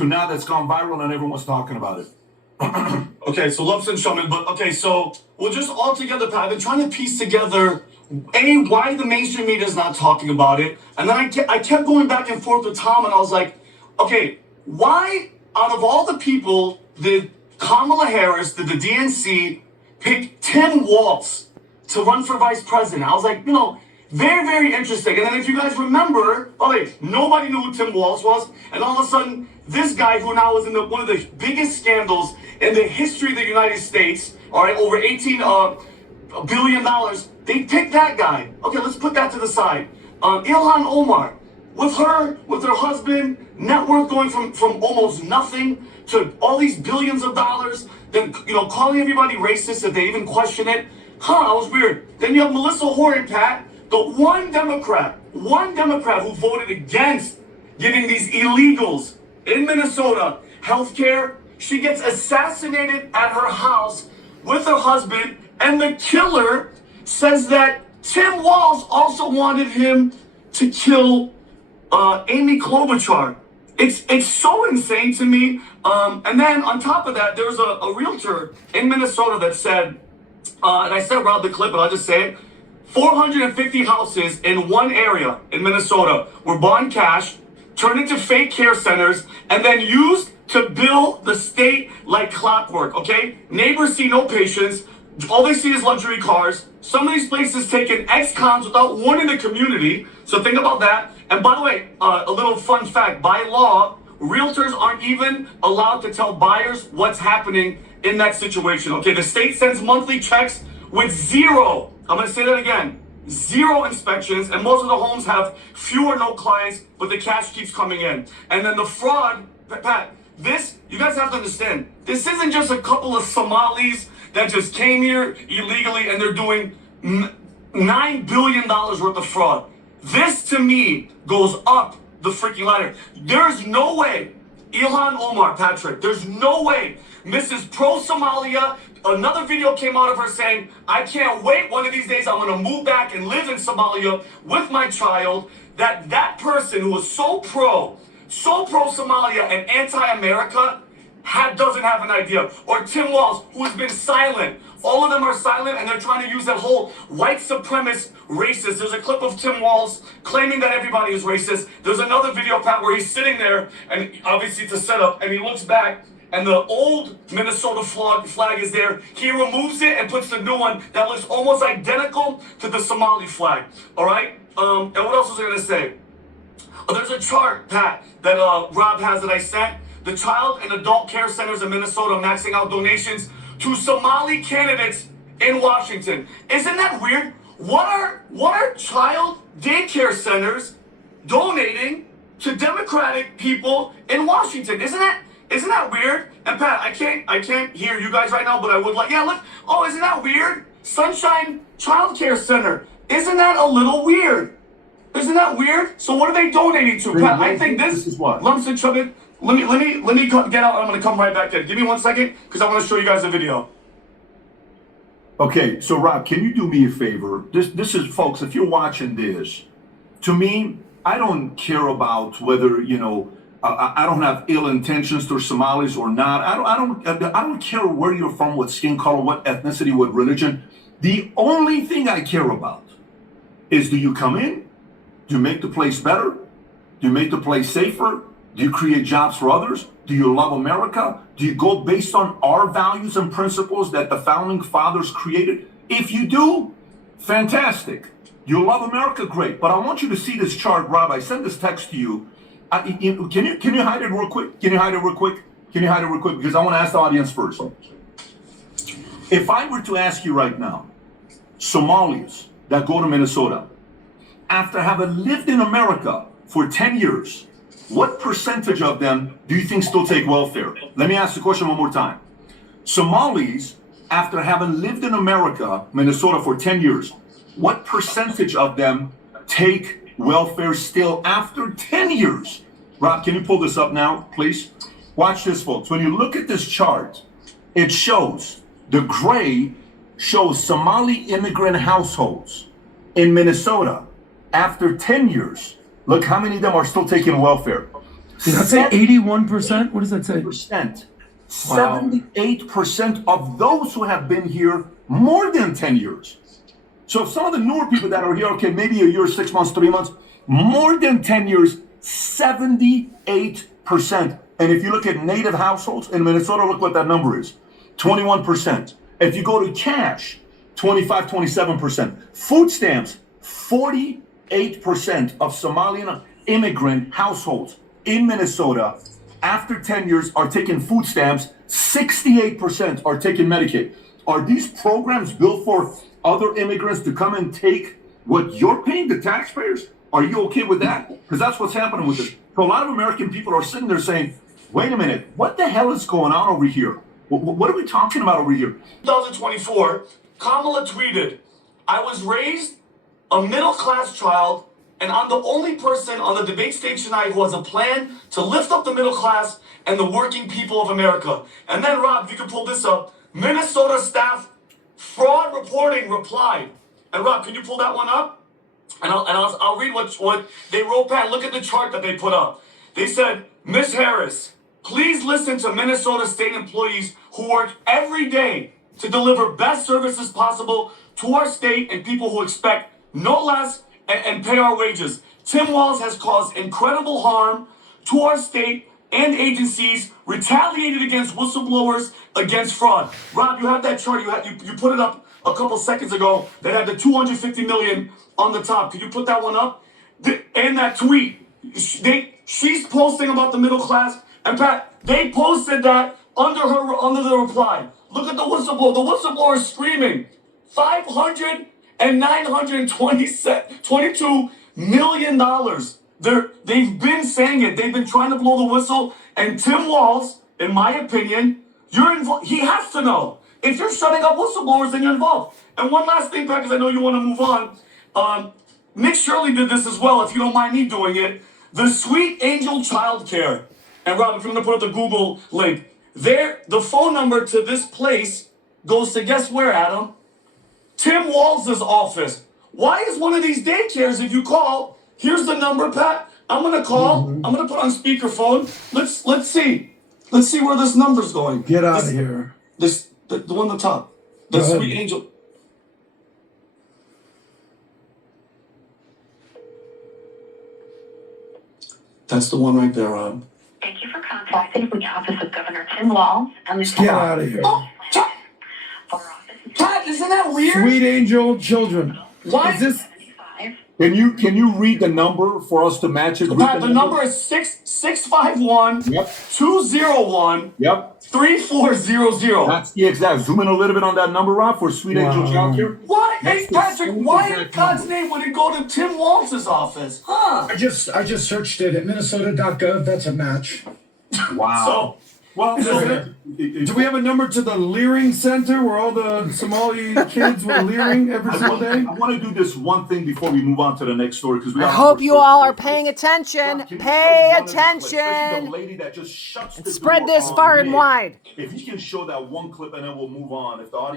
to now that's gone viral and everyone's talking about it. Okay, so lumps and Shuman, but okay, so we're just all together, Pat. I've been trying to piece together, A, why the mainstream media is not talking about it. And then I kept going back and forth with Tom, and I was like, okay, why, out of all the people, did Kamala Harris, did the DNC pick Tim Walz to run for vice president? I was like, very, very interesting. And then if you guys remember, nobody knew who Tim Walz was. And all of a sudden, this guy who now is in one of the biggest scandals in the history of the United States, all right, over $18 billion, they picked that guy. Okay, let's put that to the side. Ilhan Omar, with her husband, net worth going from almost nothing to all these billions of dollars, then, calling everybody racist if they even question it. That was weird. Then you have Melissa Horton, Pat, the one Democrat who voted against giving these illegals in Minnesota health care. She gets assassinated at her house with her husband, and the killer says that Tim Walz also wanted him to kill Amy Klobuchar. It's so insane to me. And then on top of that, there was a realtor in Minnesota that said, and I said Rob the clip, but I'll just say it, 450 houses in one area in Minnesota were bought in cash, turned into fake care centers, and then used to bill the state like clockwork, okay? Neighbors see no patience. All they see is luxury cars. Some of these places taking ex-cons without warning the community. So think about that. And by the way, a little fun fact, by law, realtors aren't even allowed to tell buyers what's happening in that situation. Okay, the state sends monthly checks with zero, I'm gonna say that again, zero inspections, and most of the homes have few or no clients, but the cash keeps coming in. And then the fraud, Pat, you guys have to understand, this isn't just a couple of Somalis that just came here illegally and they're doing $9 billion worth of fraud. This, to me, goes up the freaking ladder. There's no way, Ilhan Omar, Patrick, there's no way Mrs. Pro-Somalia, another video came out of her saying, I can't wait, one of these days I'm going to move back and live in Somalia with my child, that person who was so pro-Somalia and anti-America doesn't have an idea. Or Tim Walz, who has been silent. All of them are silent, and they're trying to use that whole white supremacist racist. There's a clip of Tim Walz claiming that everybody is racist. There's another video, Pat, where he's sitting there, and obviously it's a setup, and he looks back, and the old Minnesota flag is there. He removes it and puts the new one that looks almost identical to the Somali flag. All right? And what else was I going to say? There's a chart, Pat, that Rob has that I sent. The child and adult care centers in Minnesota maxing out donations to Somali candidates in Washington. Isn't that weird? What are child daycare centers donating to Democratic people in Washington? Isn't that weird? And Pat, I can't hear you guys right now, but I would like, yeah, look. Oh, isn't that weird? Sunshine Child Care Center. Isn't that a little weird? Isn't that weird? So what are they donating to, Pat? I think this is what? Lumps and Chubbin. Let me get out. I'm gonna come right back in. Give me 1 second, because I want to show you guys a video. Okay, so Rob, can you do me a favor? This is, folks, if you're watching this, to me, I don't care about whether, I don't have ill intentions towards Somalis or not. I don't care where you're from, what skin color, what ethnicity, what religion. The only thing I care about is, do you come in? Do you make the place better? Do you make the place safer? Do you create jobs for others? Do you love America? Do you go based on our values and principles that the founding fathers created? If you do, fantastic. You love America, great. But I want you to see this chart, Rob. I sent this text to you. Can you hide it real quick? Can you hide it real quick? Because I want to ask the audience first. If I were to ask you right now, Somalis that go to Minnesota, after having lived in America for 10 years, what percentage of them do you think still take welfare? Let me ask the question one more time. Somalis, after having lived in America, Minnesota, for 10 years, what percentage of them take welfare still after 10 years? Rob, can you pull this up now, please? Watch this, folks. When you look at this chart, it shows, the gray shows Somali immigrant households in Minnesota after 10 years. Look how many of them are still taking welfare. Did that say 81%? What does that say? 78%. Wow. 78% of those who have been here more than 10 years. So some of the newer people that are here, okay, maybe a year, 6 months, 3 months, more than 10 years, 78%. And if you look at native households in Minnesota, look what that number is, 21%. If you go to cash, 25, 27%. Food stamps, 48% of Somalian immigrant households in Minnesota after 10 years are taking food stamps. 68% are taking Medicaid. Are these programs built for other immigrants to come and take what you're paying the taxpayers? Are you okay with that? Because that's what's happening with this. So a lot of American people are sitting there saying, wait a minute, what the hell is going on over here? What are we talking about over here? 2024, Kamala tweeted, I was raised a middle-class child, and I'm the only person on the debate stage tonight who has a plan to lift up the middle class and the working people of America. And then, Rob, if you can pull this up, Minnesota staff fraud reporting replied. And Rob, can you pull that one up? And I'll read what they wrote back. Look at the chart that they put up. They said, Ms. Harris, please listen to Minnesota state employees who work every day to deliver best services possible to our state and people who expect no less and pay our wages. Tim Walz has caused incredible harm to our state and agencies, retaliated against whistleblowers, against fraud. Rob, you have that chart. You put it up a couple seconds ago that had the 250 million on the top. Could you put that one up? And that tweet, she's posting about the middle class, and Pat, they posted that under the reply. Look at the whistleblower. The whistleblower is screaming, 500 and 922 million dollars. They've been saying it. They've been trying to blow the whistle. And Tim Walz, in my opinion, you're involved. He has to know. If you're shutting up whistleblowers, then you're involved. And one last thing, Pat, because I know you want to move on. Nick Shirley did this as well, if you don't mind me doing it. The Sweet Angel Childcare. And Rob, if you're going to put up the Google link, the phone number to this place goes to, guess where, Adam? Tim Walz's office. Why is one of these daycares, if you call, here's the number, Pat. I'm going to call. I'm going to put on speakerphone. Let's see. Let's see where this number's going. Get out of here. The one on the top. The Sweet Angel. That's the one right there, Rob. Thank you for contacting the office of Governor Tim Walz and the Get out of here. Oh, Pat, isn't that weird? Sweet Angel Children. Why? Is this? 75. Can you read the number for us to match it with Pat, the number is 651 Yep. 201 Yep. 3400. That's the exact. Zoom in a little bit on that number, Rob, for Sweet Angel Wow. Childcare. Why? Hey, That's the Patrick, same why in exact God's number. name would it go to Tim Walz's office? Huh? I just searched it at Minnesota.gov. That's a match. Wow. So, Well, Do we have a number to the Leering Center where all the Somali kids were leering every single day? I want to do this one thing before we move on to the next story because we. I got hope more you stories all to are go paying through. attention. Rob, can you Pay show one of the clips, especially attention. the lady that just shuts the Spread door this on far and me. wide. If you can show that one clip and then we'll move on. If the audience.